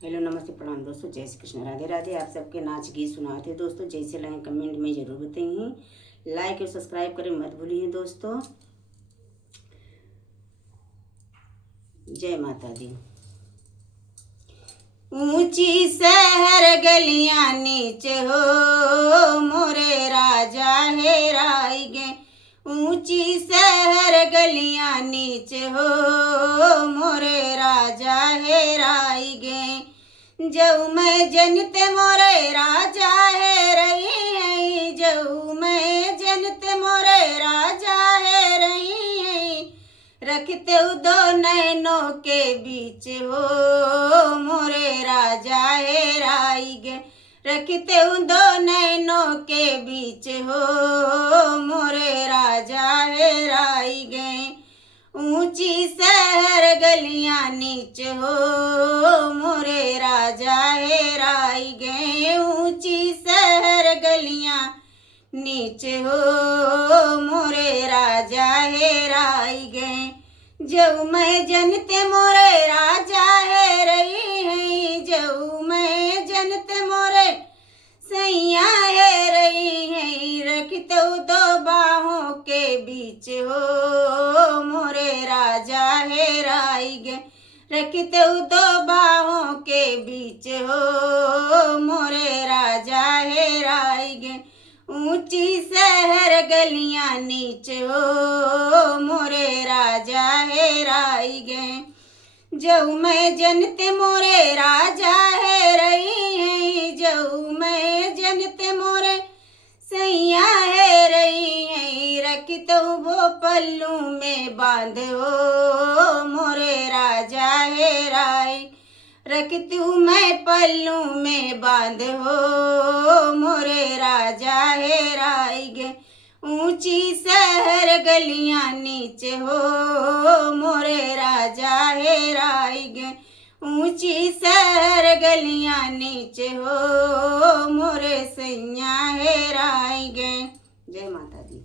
Hello नमस्ते प्रणाम दोस्तों, जय श्री कृष्ण, राधे राधे। आप सबके नाच गीत सुनाते दोस्तों, जैसे लगे कमेंट में ज़रूर बताइए। लाइक और सब्सक्राइब करें मत भूलिए दोस्तों। जय माता दी। ऊंची शहर गलियां नीच हो मोरे राजा हेराई गे। ऊंची शहर गलियां नीच हो मोरे राजा हेराई गे। जऊ मैं जनत मोरे राजा है रही है, जऊ मैं जनत मोरे राजा है रही है। रखते दो नैनों के बीच हो मोरे राजा है राई गे। रखते दो नैनों के बीच हो मोरे राजा है राई गे। ऊंची शहर गलियां नीच हो मोरे राजा है राई गे। ऊंची शहर गलियां नीच हो मोरे राजा है राई गे। जऊ मैं जनते मोरे राजा है रही है, जऊ मैं जनते मोरे सैया है रही है। रखते दो बाहों के बीच हो मोरे राजा है राई गे। रखते दो बाहों के बीच हो मोरे राजा है राई गे। ऊंची शहर गलियां नीच हो मोरे राजा है राई गे। जऊ मैं जनते मोरे राजा है रही है, जऊ मैं जनते मोरे सैया है रही है। रखतो वो पल्लू में बांधो मोरे राजा है राई। रखतू मैं पल्लू में बांधो मोरे राजा है राई गे। ऊंची शहर गलियां नीच हो मोरे राजा है राई गे। ऊंची शहर गलियां नीच हो मोरे सैया है राई गे। जय माता दी।